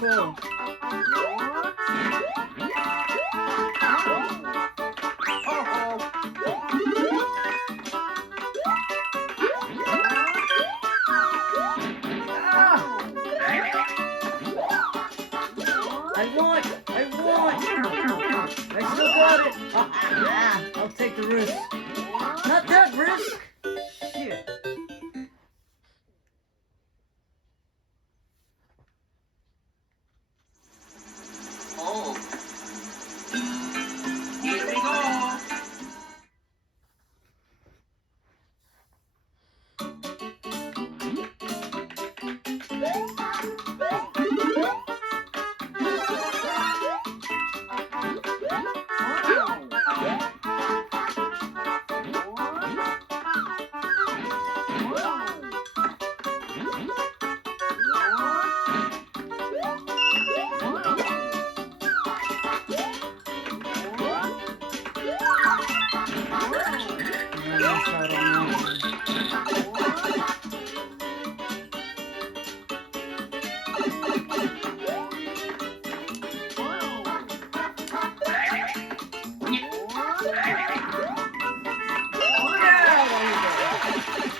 fall. I won! I still got it! I'll take the risk. Not that risk! Shit. Oh. Here we go.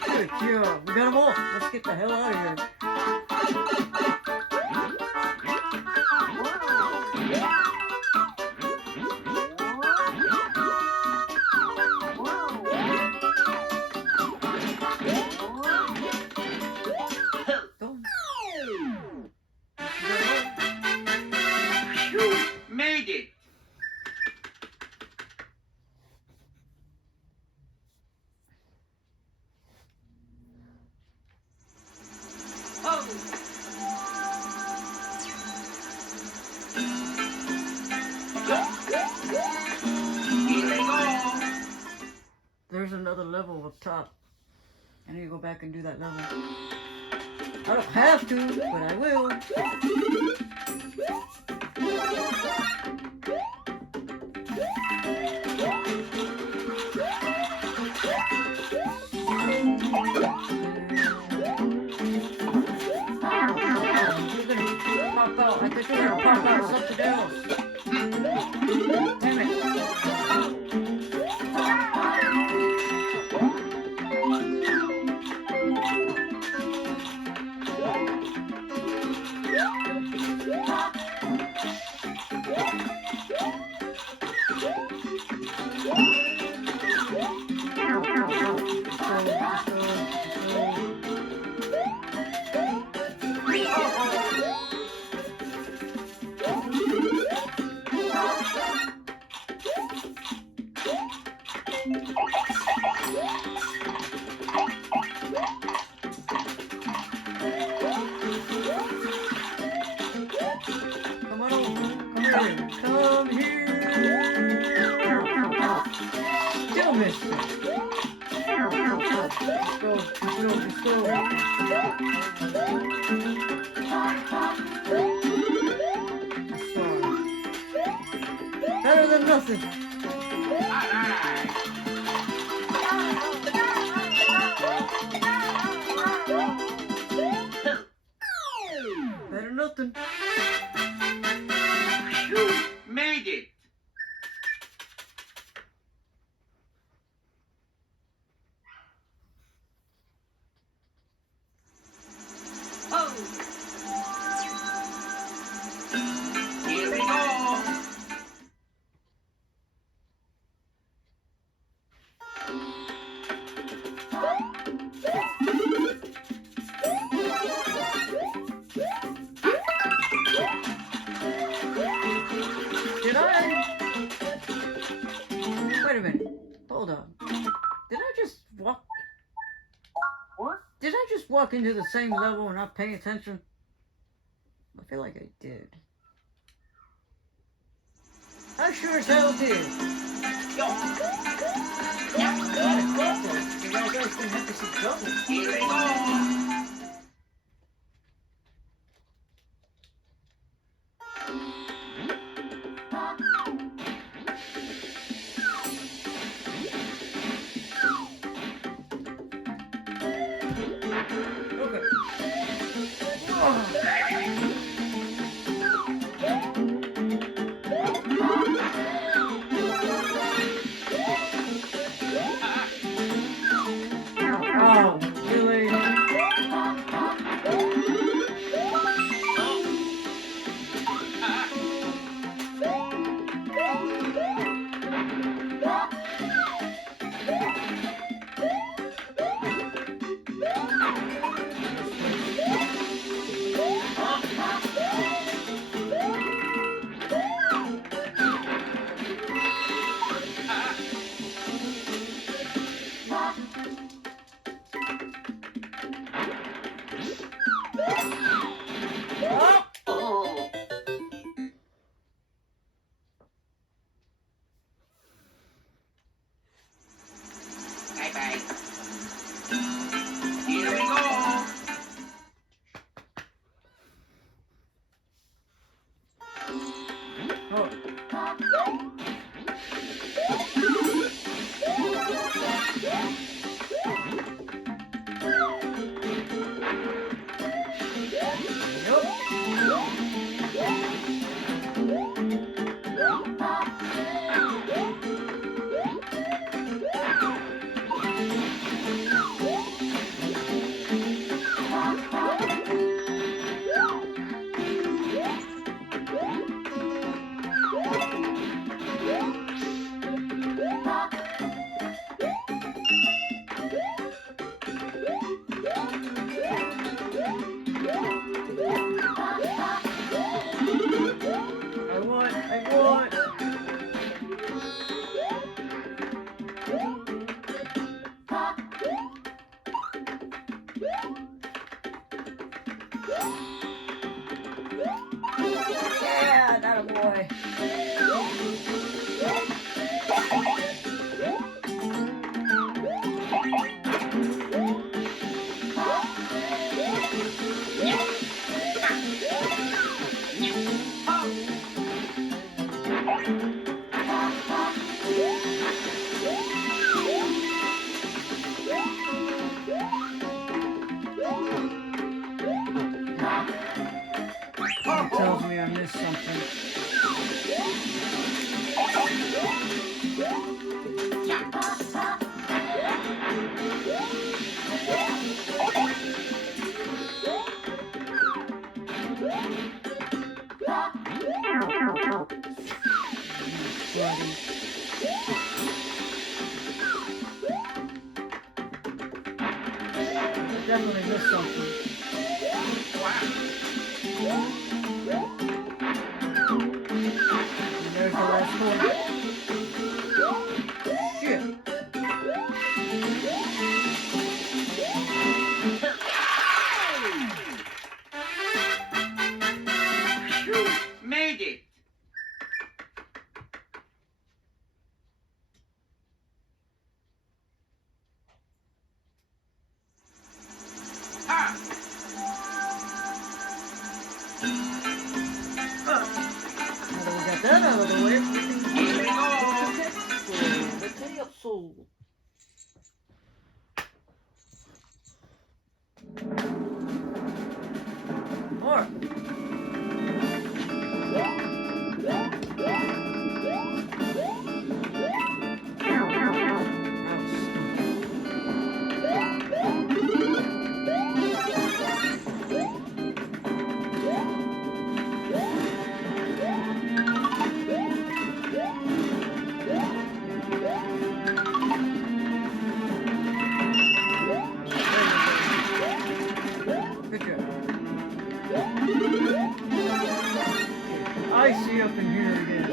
Good job. We got them all. Let's get the hell out of here. Phew, made it. Oh. Here we go. There's another level up top. I need to go back and do that level. I don't have to, but I will. Pop out. I think you're gonna pop out something else. Damn it. Come on over. Come here. Still missing. Let's go. Let's go. Better than nothing. Better than nothing. Phew, made it. Oh. Here we go. Did I? Wait a minute. Hold on. Did I just walk? What? Did I just walk into the same level and not paying attention? I feel like I did. I sure as hell did. You guys gonna have to see trouble. Here we go. Okay. Oh. I won. Yeah, that a boy. It tells me I missed something. Buddy. Definitely missed something. And there's the last one. Shit. Made it. Ah. Now that we got that out of the way, we can Here we go. the Teddy Up Soul. More. Good job. I see up in here again.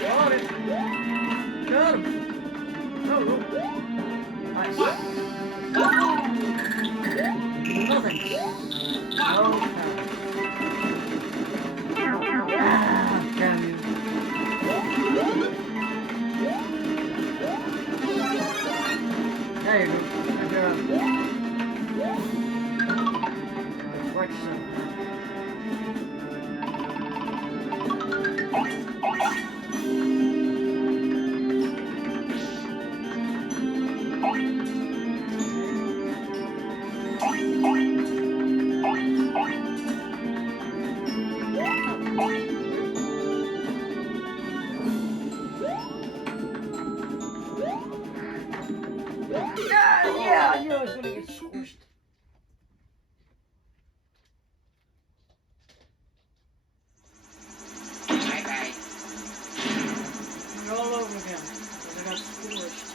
Got it. Got him. Oh, nice. Nothing. Oh, damn you. There you go. Good job. Reflection. Yeah, I knew I was gonna get squished. Bye-bye. All over again. Because I got squished.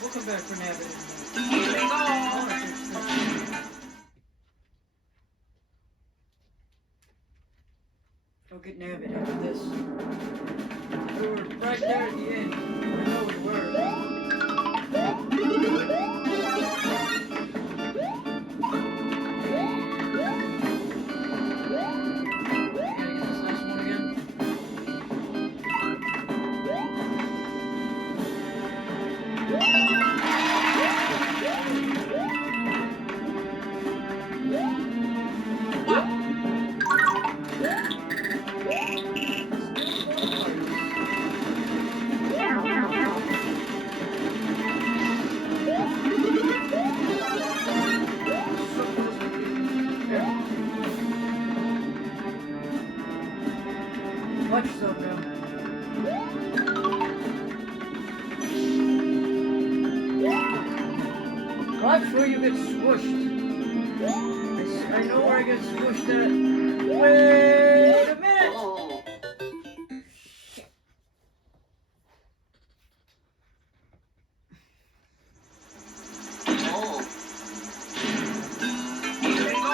We'll come back for Nabbit. Here we go. Go get Nabbit after this. We were right there at the end. I know we were. Watch yourself now. Watch where you get squished. I know where I get squished at. Wait a minute! Oh. Oh. Here we go.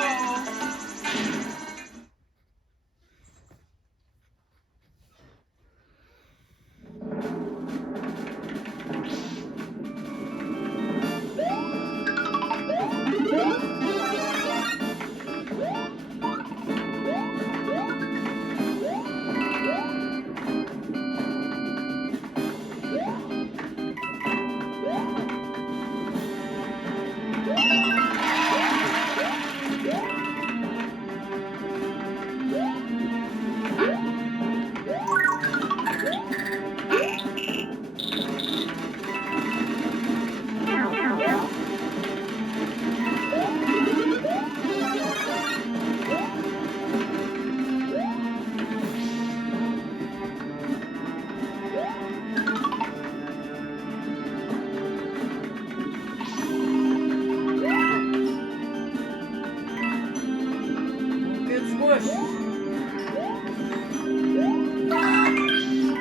Don't get squished.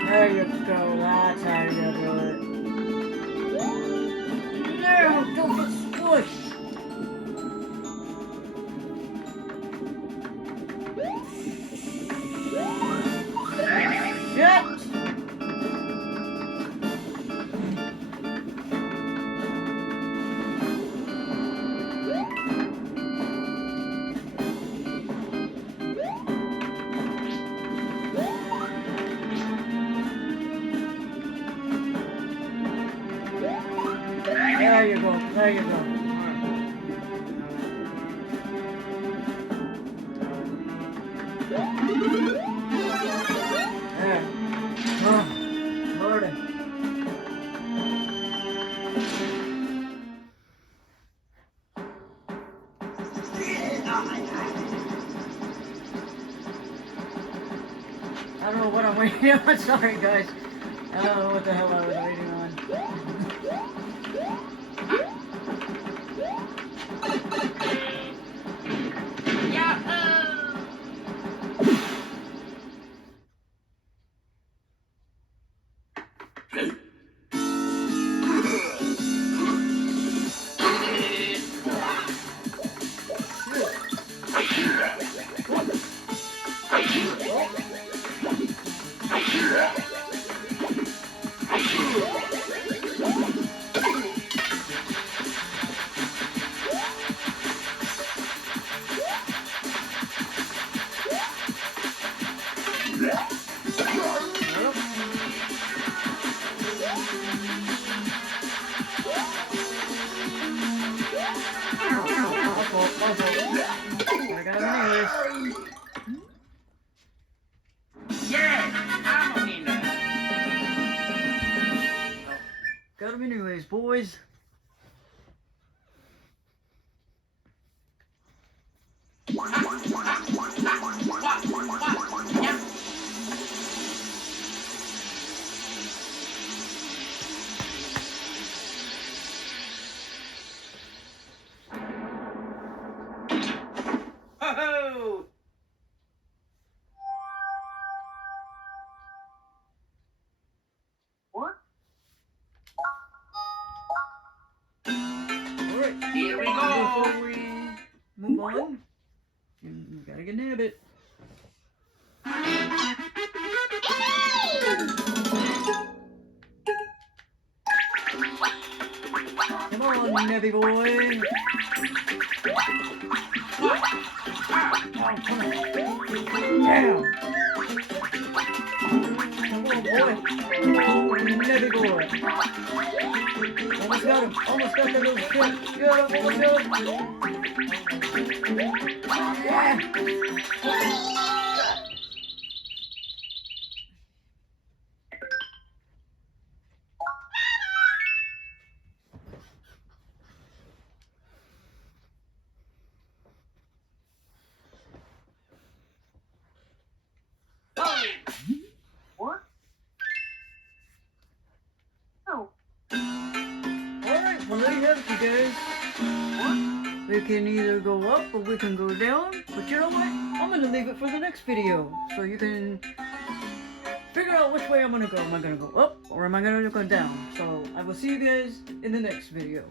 There you go. That's how you do it. No, don't get squished. Shit! There you go. There you go. There. Oh, Lordy. I don't know what I'm waiting on. Sorry, guys. I don't know what the hell I was waiting on. Yahoo! I got him anyways. Yeah, I'm a winner. Got him anyways, boys. Yeah. Ho-ho! What? Alright. Here we go. Before we move on, you gotta get nab it. Come on, Nebby boy. Oh, come on. Down. Come on, boy. Nebby boy. Almost got him. Almost got that little shit. Got him. Almost got him. Yeah. guys. We can either go up or we can go down. But you know what? I'm gonna leave it for the next video. So you can figure out which way I'm gonna go. Am I gonna go up or am I gonna go down? So I will see you guys in the next video.